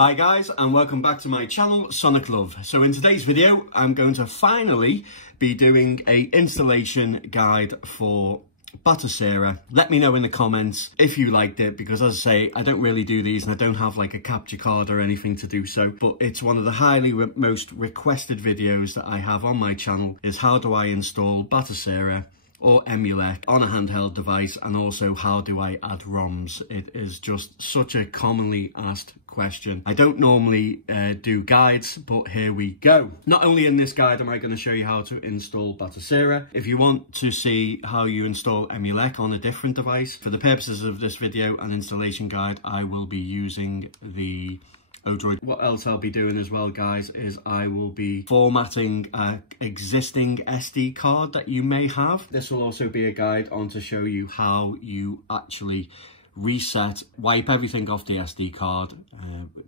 Hi guys, and welcome back to my channel, Sonic Love. So in today's video, I'm going to finally be doing a installation guide for Batocera. Let me know in the comments if you liked it, because as I say, I don't really do these and I don't have like a capture card or anything to do so, but it's one of the most requested videos that I have on my channel is how do I install Batocera or Emulation on a handheld device, and also how do I add ROMs. It is just such a commonly asked question. I don't normally do guides, but here we go. Not only in this guide am I going to show you how to install Batocera. If you want to see how you install Emulation on a different device, for the purposes of this video and installation guide, I will be using the Odroid. What else I'll be doing as well, guys, is I will be formatting an existing SD card that you may have. This will also be a guide on to show you how you actually reset, wipe everything off the SD card,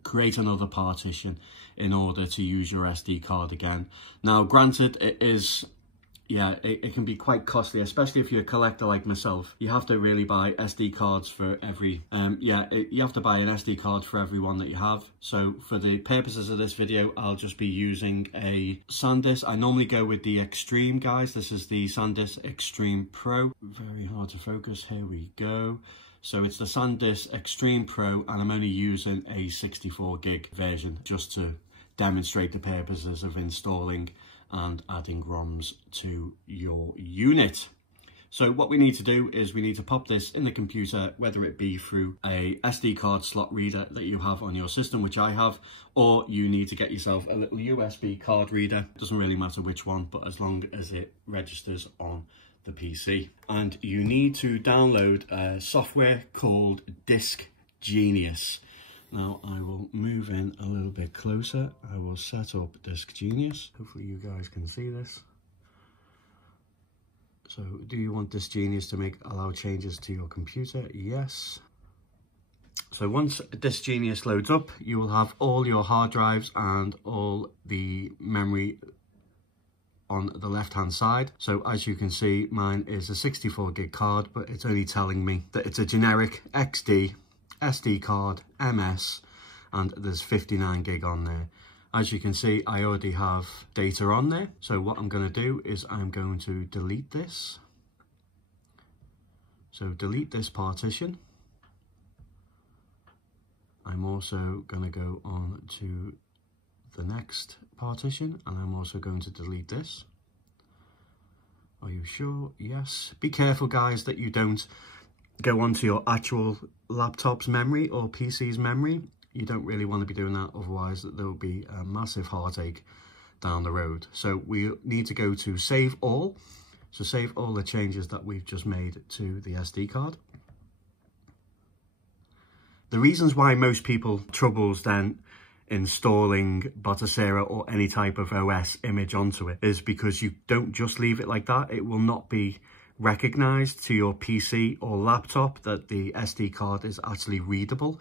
create another partition in order to use your SD card again. Now, granted, it can be quite costly, especially if you're a collector like myself. You have to really buy SD cards for every, you have to buy an SD card for every one that you have. So for the purposes of this video, I'll just be using a SanDisk. I normally go with the Extreme, guys. This is the SanDisk Extreme Pro. Very hard to focus. Here we go. So it's the SanDisk Extreme Pro, and I'm only using a 64 gig version just to demonstrate the purposes of installing and adding ROMs to your unit. So what we need to do is we need to pop this in the computer, whether it be through a SD card slot reader that you have on your system, which I have, or you need to get yourself a little USB card reader. Doesn't really matter which one, but as long as it registers on the PC. And you need to download a software called Disk Genius. Now I will move in a little bit closer. I will set up Disk Genius. Hopefully you guys can see this. So do you want Disk Genius to allow changes to your computer? Yes. So once Disk Genius loads up, you will have all your hard drives and all the memory on the left hand side. So as you can see, mine is a 64 gig card, but it's only telling me that it's a generic XD SD card, MS, and there's 59 gig on there. As you can see, I already have data on there. So what I'm going to do is I'm going to delete this. So delete this partition. I'm also going to go on to the next partition, and I'm also going to delete this. Are you sure? Yes. Be careful, guys, that you don't go onto your actual laptop's memory or PC's memory. You don't really want to be doing that, otherwise there will be a massive heartache down the road. So we need to go to save all. So save all the changes that we've just made to the SD card. The reasons why most people troubles then installing Batocera or any type of OS image onto it is because you don't just leave it like that. It will not be recognized to your PC or laptop that the SD card is actually readable,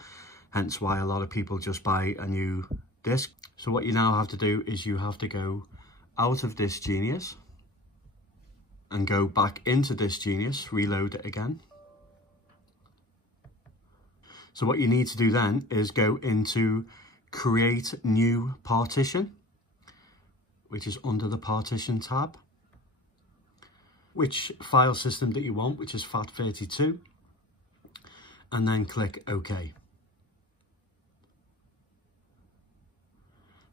hence why a lot of people just buy a new disk. So what you now have to do is you have to go out of Disk Genius and go back into Disk Genius, reload it again. So what you need to do then is go into Create New Partition, which is under the Partition tab. Which file system that you want, which is FAT32, and then click OK.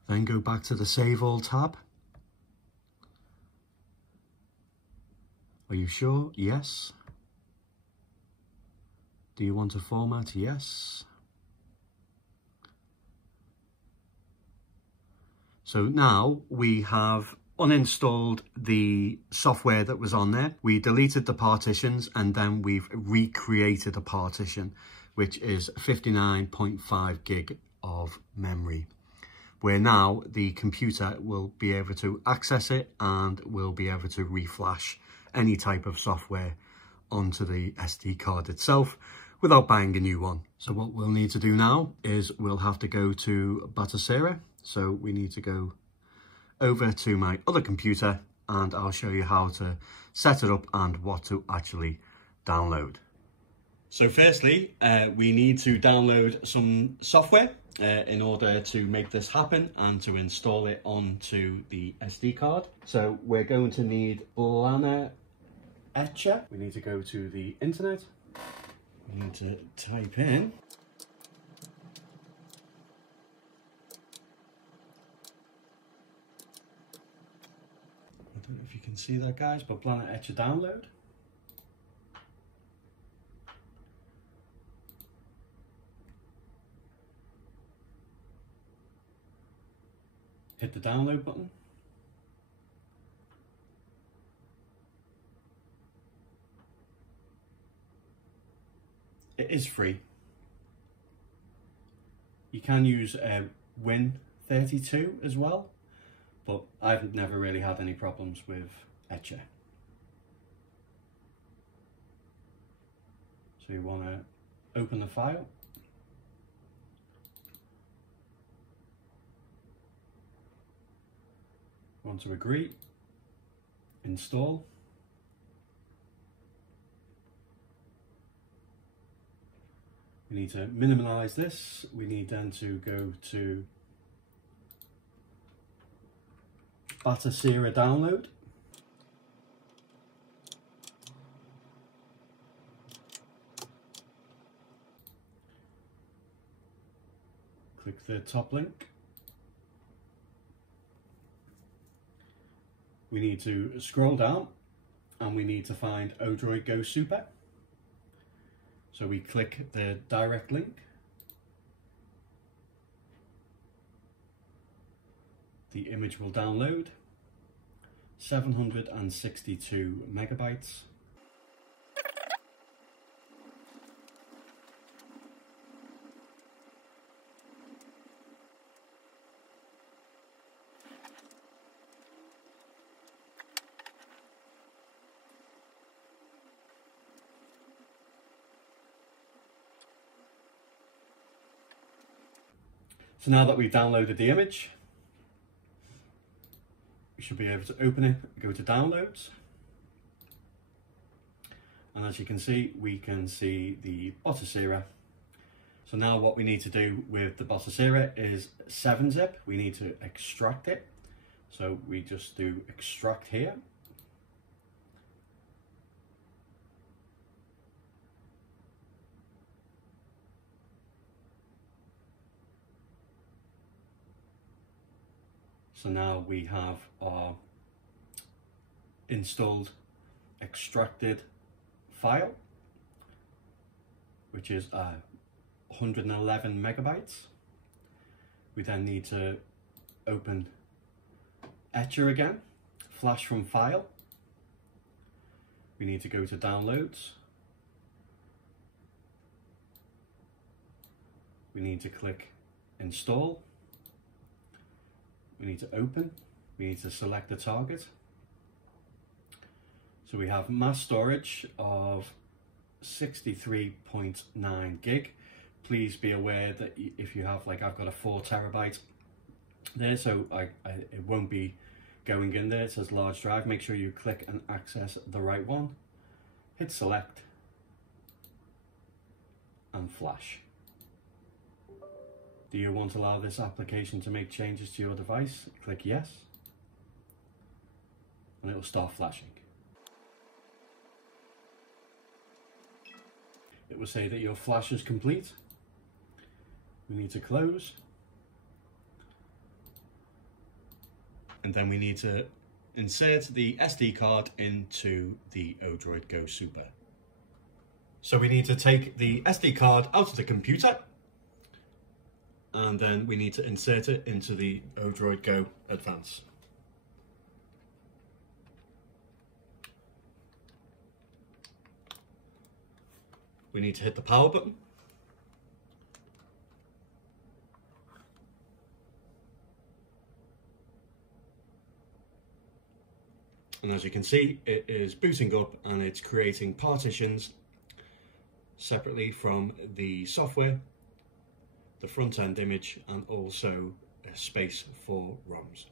Then go back to the Save All tab. Are you sure? Yes. Do you want to format? Yes. So now we have uninstalled the software that was on there. We deleted the partitions, and then we've recreated a partition, which is 59.5 gig of memory, where now the computer will be able to access it and will be able to reflash any type of software onto the SD card itself without buying a new one. So what we'll need to do now is we'll have to go to Batocera. So we need to go over to my other computer, and I'll show you how to set it up and what to actually download. So firstly, we need to download some software. in order to make this happen and to install it onto the SD card. So we're going to need Etcher. We need to go to the internet. We need to type in I don't know if you can see that, guys, but Etcher download. Hit the download button. It is free. You can use Win32 as well, but I've never really had any problems with Etcher. So you want to open the file. Want to agree, install. We need to minimize this. We need then to go to Batocera download. Click the top link. We need to scroll down and we need to find Odroid Go Super. So we click the direct link. The image will download 762 megabytes. So now that we've downloaded the image, we should be able to open it, go to downloads. And as you can see, we can see the Batocera. So now what we need to do with the Batocera is 7-zip. We need to extract it. So we just do extract here. So now we have our installed extracted file, which is 111 megabytes. We then need to open Etcher again, flash from file. We need to go to downloads. We need to click install. We need to open, we need to select the target. So we have mass storage of 63.9 gig. Please be aware that if you have, like I've got a 4 terabyte there, so it won't be going in there. It says large drive. Make sure you click and access the right one. Hit select and flash. Do you want to allow this application to make changes to your device? Click yes, and it will start flashing. It will say that your flash is complete. We need to close. And then we need to insert the SD card into the Odroid Go Super. So we need to take the SD card out of the computer, and then we need to insert it into the Odroid Go Advance. We need to hit the power button. And as you can see, it is booting up and it's creating partitions separately from the software, the front end image, and also a space for ROMs.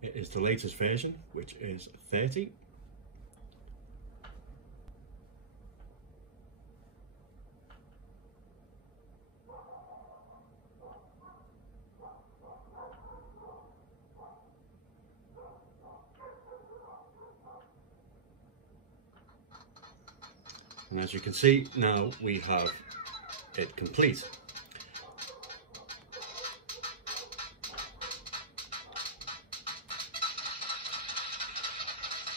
It is the latest version, which is 30. And as you can see, now we have it complete.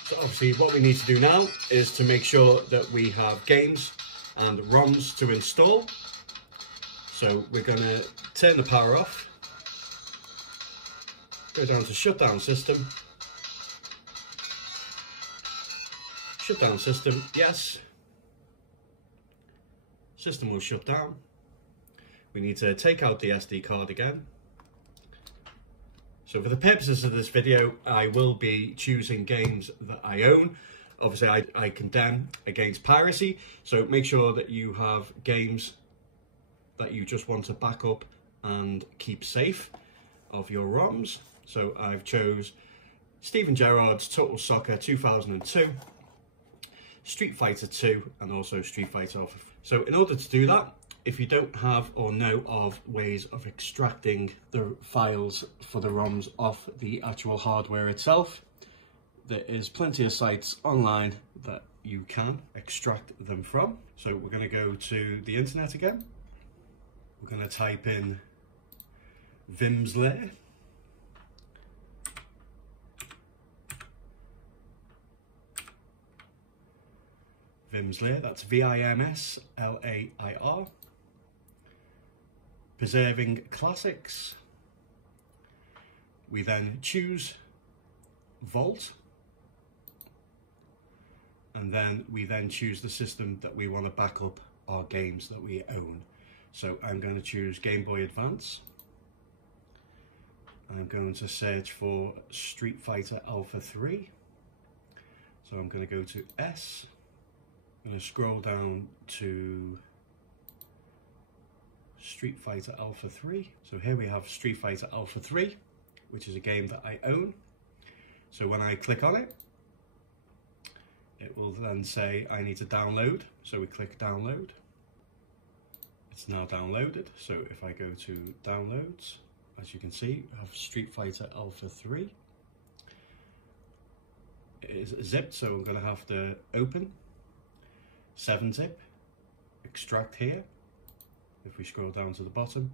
So obviously what we need to do now is to make sure that we have games and ROMs to install. So we're going to turn the power off, go down to shutdown system, yes, system will shut down. We need to take out the SD card again. So for the purposes of this video, I will be choosing games that I own. Obviously, I condemn against piracy, so make sure that you have games that you just want to back up and keep safe of your ROMs. So I've chose Steven Gerrard's Total Soccer 2002, Street Fighter 2, and also Street Fighter Alpha. So in order to do that, if you don't have or know of ways of extracting the files for the ROMs off the actual hardware itself, there is plenty of sites online that you can extract them from. So we're going to go to the internet again. We're going to type in Vimslayer. Vimslayer, that's Vimslair. Preserving classics. We then choose Vault, and then we then choose the system that we want to back up our games that we own. So I'm going to choose Game Boy Advance. I'm going to search for Street Fighter Alpha 3. So I'm going to go to S. I'm going to scroll down to Street Fighter Alpha 3. So here we have Street Fighter Alpha 3, which is a game that I own. So when I click on it, it will then say I need to download. So we click download. It's now downloaded. So if I go to downloads, as you can see, I have Street Fighter Alpha 3. It is zipped, so I'm going to have to open 7-zip, extract here. If we scroll down to the bottom,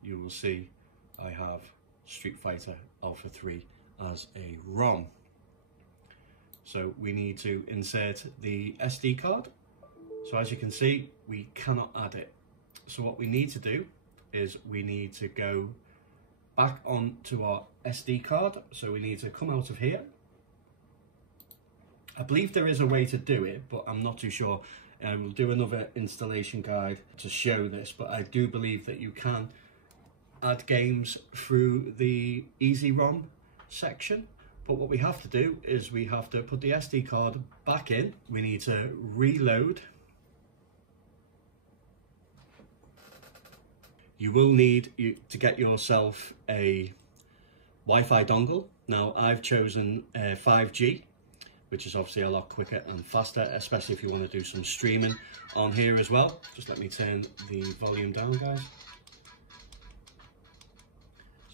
you will see I have Street Fighter Alpha 3 as a ROM. So we need to insert the SD card. So as you can see, we cannot add it. So what we need to do is we need to go back onto our SD card. So we need to come out of here. I believe there is a way to do it, but I'm not too sure. We'll do another installation guide to show this, but I do believe that you can add games through the Easy ROM section. But what we have to do is we have to put the SD card back in. We need to reload. You will need to get yourself a Wi-Fi dongle. Now I've chosen 5G, which is obviously a lot quicker and faster, especially if you want to do some streaming on here as well. Just let me turn the volume down, guys.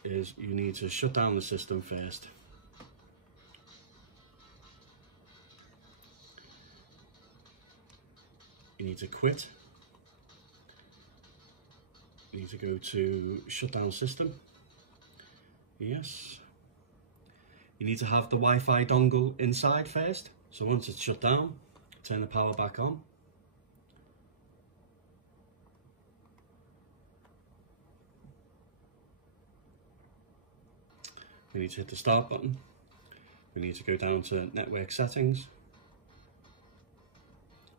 Is you need to shut down the system first. You need to quit. You need to go to shutdown system. Yes. You need to have the Wi-Fi dongle inside first. So once it's shut down, turn the power back on. We need to hit the start button. We need to go down to network settings.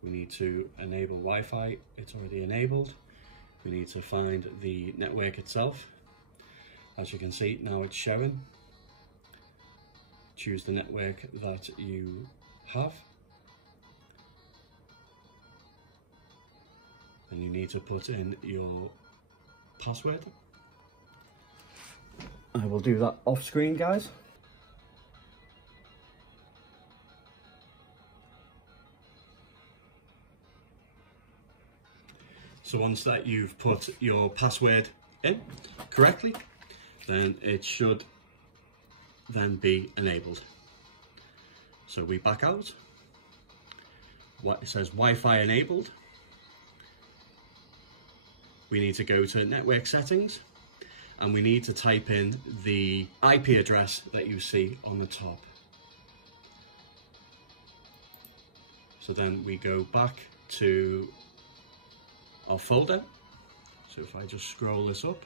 We need to enable Wi-Fi. It's already enabled. We need to find the network itself. As you can see, now it's showing. Choose the network that you have. And you need to put in your password. I will do that off screen, guys. So once that you've put your password in correctly, then it should then be enabled. So we back out. What it says Wi-Fi enabled. We need to go to network settings and we need to type in the IP address that you see on the top. So then we go back to our folder. So if I just scroll this up.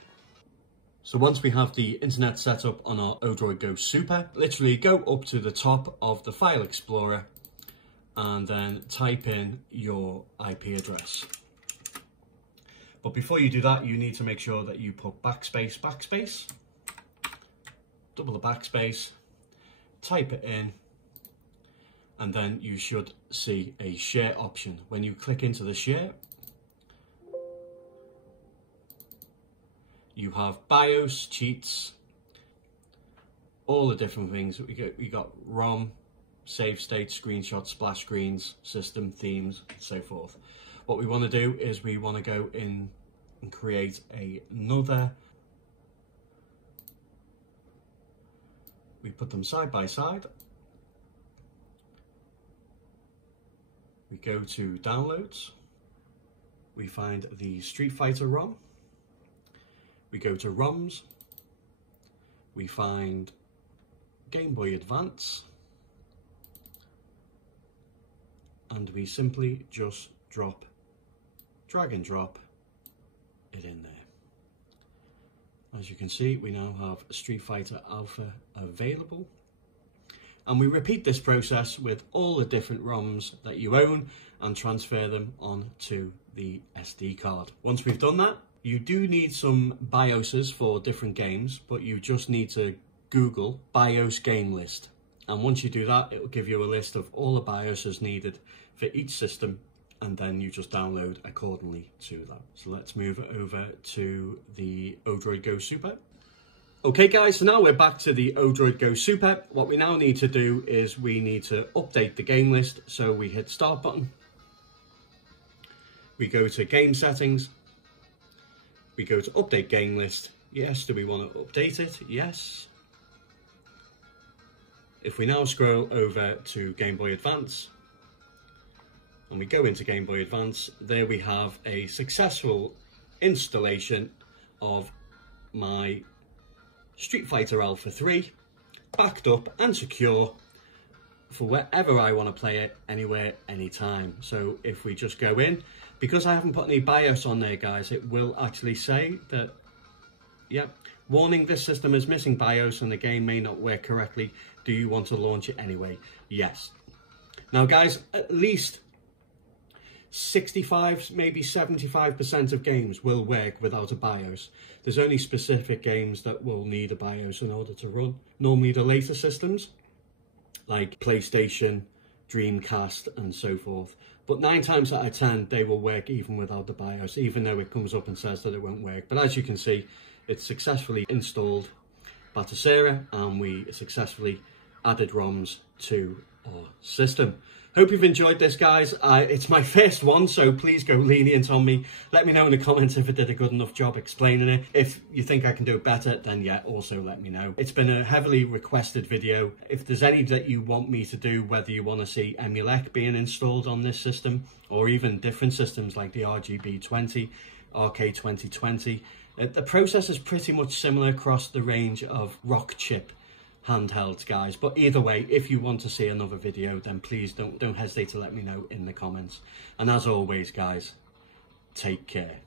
So once we have the internet set up on our Odroid Go Super, literally go up to the top of the file explorer and then type in your IP address. But before you do that, you need to make sure that you put backspace, backspace, double the backspace, type it in, and then you should see a share option. When you click into the share, you have BIOS, cheats, all the different things. We got ROM, save state, screenshot, splash screens, system, themes, and so forth. What we want to do is we want to go in and create another. We put them side by side. We go to downloads. We find the Street Fighter ROM. We go to ROMs. We find Game Boy Advance. And we simply just drag and drop it in there. As you can see, we now have Street Fighter Alpha available. And we repeat this process with all the different ROMs that you own and transfer them onto the SD card. Once we've done that, you do need some BIOSes for different games, but you just need to Google BIOS game list. And once you do that, it will give you a list of all the BIOSes needed for each system, and then you just download accordingly to that. So let's move over to the Odroid Go Super. Okay guys, so now we're back to the Odroid Go Super. What we now need to do is we need to update the game list. So we hit start button. We go to game settings. We go to update game list. Yes, do we want to update it? Yes. If we now scroll over to Game Boy Advance and we go into Game Boy Advance, there we have a successful installation of my Street Fighter Alpha 3, backed up and secure for wherever I want to play it, anywhere, anytime. So if we just go in, because I haven't put any BIOS on there guys, it will actually say that, yeah, warning, this system is missing BIOS and the game may not work correctly. Do you want to launch it anyway? Yes. Now guys, at least 65, maybe 75% of games will work without a BIOS. There's only specific games that will need a BIOS in order to run. Normally the later systems, like PlayStation, Dreamcast and so forth. But 9 times out of 10, they will work even without the BIOS, even though it comes up and says that it won't work. But as you can see, it's successfully installed Batocera and we successfully added ROMs to our system. Hope you've enjoyed this guys. It's my first one, so please go lenient on me. Let me know in the comments if I did a good enough job explaining it. If you think I can do it better, then yeah, also let me know. It's been a heavily requested video. If there's any that you want me to do, whether you want to see Emulation being installed on this system, or even different systems like the RGB20, RK2020, the process is pretty much similar across the range of rock chip handhelds guys, but either way, if you want to see another video, then please don't hesitate to let me know in the comments. And as always guys, take care.